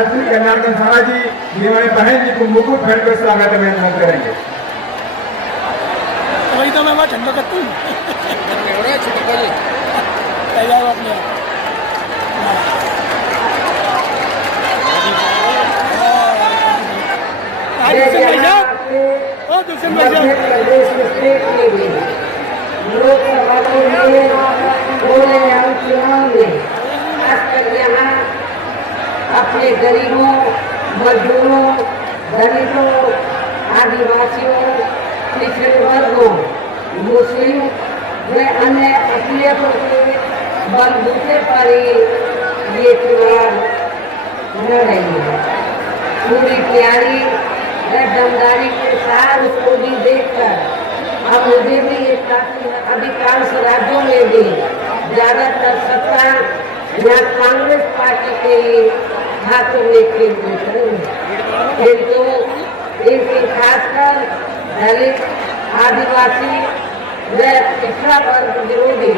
राजश्री कल्याण कंसारा जी जिन्होंने बहन जी को मुकुट पहनकर स्वागत अभिनंदन करेंगे। वही तो मैं वहाँ ठंडा करता हूँ अपने लोकसभा के लिए बोले हम चुनाव में खासकर यहाँ अपने गरीबों, मजदूरों, दलितों, आदिवासियों, पिछड़े वर्गों, मुस्लिम व अन्य अकलियतों के बलबूते पर ही ये चुनाव लड़ रही है। पूरी तैयारी व दमदारी के साथ उसको भी देखकर अब मुझे भी ये काफी अधिकांश राज्यों में भी ज्यादातर सत्ता यहाँ कांग्रेस पार्टी के हाथों में केंद्रित है, किंतु इनकी खासकर दलित, आदिवासी व पिछड़ा वर्ग विरोधी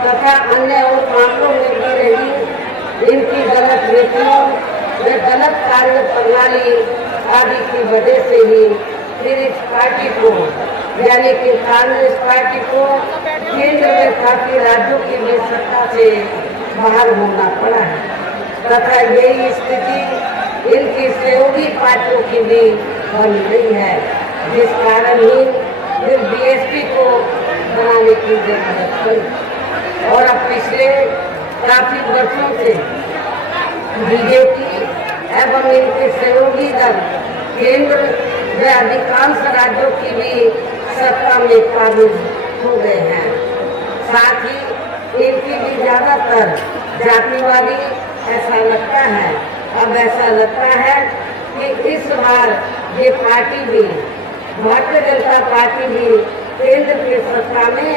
तथा अन्य और मामलों में भी रही इनकी गलत नीतियों व गलत कार्य प्रणाली आदि की वजह से ही फिर इस पार्टी को यानी कि कांग्रेस पार्टी को केंद्र में काफी राज्यों की भी सत्ता से बाहर होना पड़ा है तथा यही स्थिति इनकी सहयोगी पार्टियों की भी बन रही है, जिस कारण ही फिर बीएसपी को बनाने की जरूरत पड़ी। और अब पिछले काफी वर्षों से बीजेपी एवं इनके सहयोगी दल केंद्र व अधिकांश राज्यों की भी सत्ता में काबिज हो गए हैं। साथ ही इनकी भी ज्यादातर जातिवादी ऐसा लगता है, अब ऐसा लगता है कि इस बार ये पार्टी भी भारतीय जनता पार्टी भी केंद्र की सत्ता में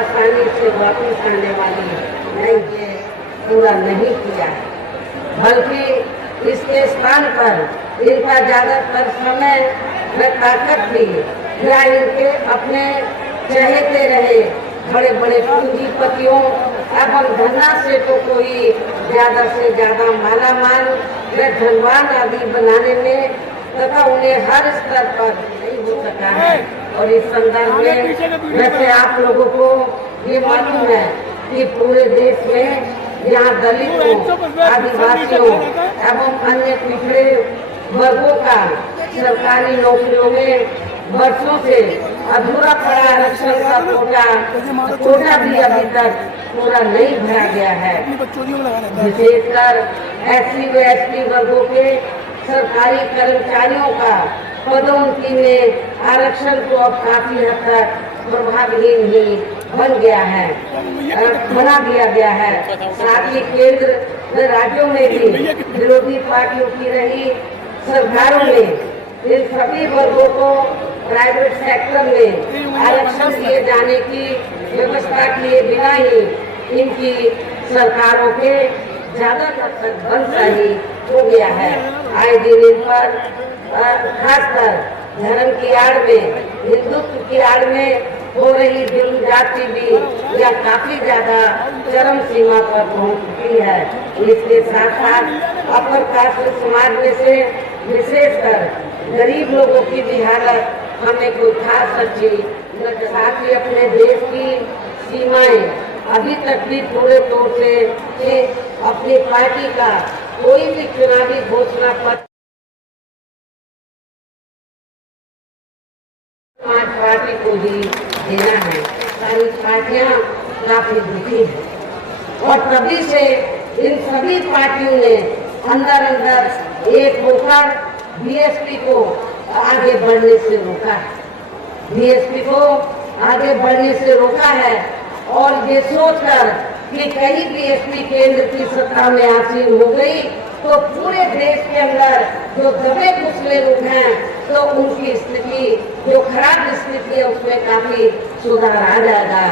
आसानी से वापस आने वाली नहीं, ये पूरा नहीं किया है, बल्कि इसके स्थान पर इनका ज्यादातर समय व ताकत भी या इनके अपने चहेते रहे बड़े बड़े पूंजीपतियों एवं धनासेठों को ही ज्यादा से ज्यादा मालामाल व धनवान आदि बनाने में तथा उन्हें हर स्तर पर नहीं हो सका है। और इस संदर्भ में वैसे आप लोगों को ये मालूम है कि पूरे देश में यहाँ दलितों, आदिवासियों एवं अन्य पिछड़े वर्गों का सरकारी नौकरियों में वर्षों से अधूरा पड़ा आरक्षण का कोटा भी अभी तक पूरा नहीं भरा गया है। विशेषकर एससी व एसटी वर्गों के सरकारी कर्मचारियों का पदोन्नति में आरक्षण को अब काफी हद तक प्रभावहीन ही बन गया है, बना दिया गया है। साथ ही केंद्र व राज्यों में भी विरोधी पार्टियों की रही सरकारों में इन सभी वर्गों को प्राइवेट सेक्टर में आरक्षण दिए जाने की व्यवस्था किए बिना ही इनकी सरकारों के ज्यादातर बंसा ही हो गया है। आए दिन इन पर खासकर धर्म की आड़ में, हिंदुत्व की आड़ में हो रही जुल्म जाति भी या काफी ज्यादा चरम सीमा पर पहुंच चुकी है। इसके साथ साथ अपर कास्ट समाज में से विशेषकर गरीब लोगों की भी हालत हमें कोई खास अच्छी, साथ ही अपने देश की सीमाएं अभी तक भी पूरे तौर से अपनी पार्टी का कोई भी चुनावी घोषणा पत्र समाज पार्टी को ही देना है। सारी पार्टियां काफी दुखी हैं और तभी से इन सभी पार्टियों ने अंदर अंदर एक होकर बीएसपी को आगे बढ़ने से रोका है, बीएसपी को आगे बढ़ने से रोका है। और ये सोचकर कि कहीं बीएसपी केंद्र की सत्ता में आसीन हो गई तो पूरे देश के अंदर जो दबे कुचले लोग हैं तो उनकी स्थिति, जो खराब स्थिति है उसमें काफी सुधार आ जाएगा।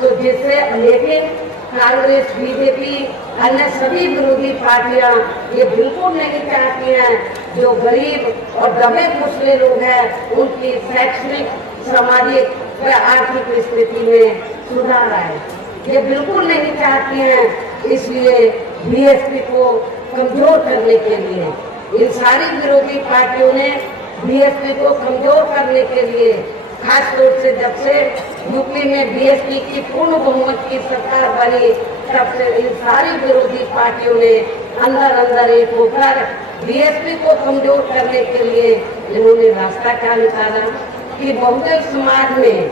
तो जिससे लेकिन कांग्रेस, बीजेपी, अन्य सभी विरोधी पार्टियां ये बिल्कुल नहीं चाहती हैं जो गरीब और दबे कुचले लोग हैं उनकी शैक्षणिक, सामाजिक व आर्थिक स्थिति में सुधार आए, ये बिल्कुल नहीं चाहती हैं। इसलिए बीएसपी को कमजोर करने के लिए, इन सारी विरोधी पार्टियों ने बीएसपी को कमजोर करने के लिए, खास तौर से जब से यूपी में बीएसपी की पूर्ण बहुमत की सरकार बनी, तब से इन सारी विरोधी पार्टियों ने अंदर अंदर एक होकर बीएसपी को कमजोर करने के लिए इन्होंने रास्ता क्या निकाला कि बहुजन समाज में,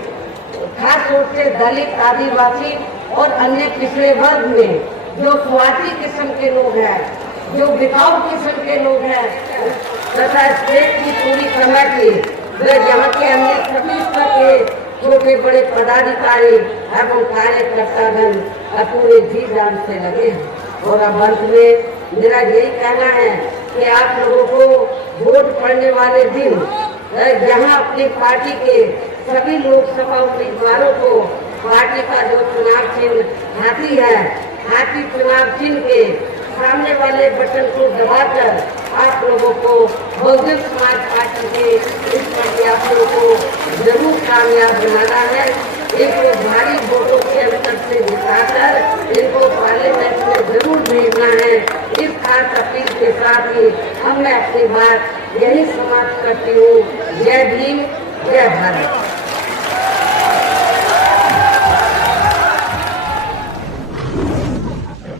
खास तौर से दलित, आदिवासी और अन्य पिछड़े वर्ग में जो स्वार्थी किस्म के लोग हैं, जो बिकाऊ किस्म के लोग हैं तथा स्टेट की पूरी कमेटी व यहाँ के अन्य सभी स्तर के छोटे बड़े पदाधिकारी एवं कार्यकर्तागण पूरे जी जान से लगे हैं। और अब अंत में मेरा यही कहना है कि आप लोगों को वोट पड़ने वाले दिन यहाँ अपनी पार्टी के सभी लोकसभा उम्मीदवारों को पार्टी का जो चुनाव चिन्ह हाथी है, हाथी चुनाव चिन्ह के सामने वाले बटन को दबाकर आप लोगों को बहुजन समाज पार्टी के इस प्रत्याशियों को जरूर कामयाब बनाना है। इनको भारी वोटों के अंतर से जिताकर इनको पार्लियामेंट में जरूर भेजना है। इस खास अपील के साथ ही अब मैं अपनी बात यही समाप्त करती हूँ। जय भीम, जय भारत।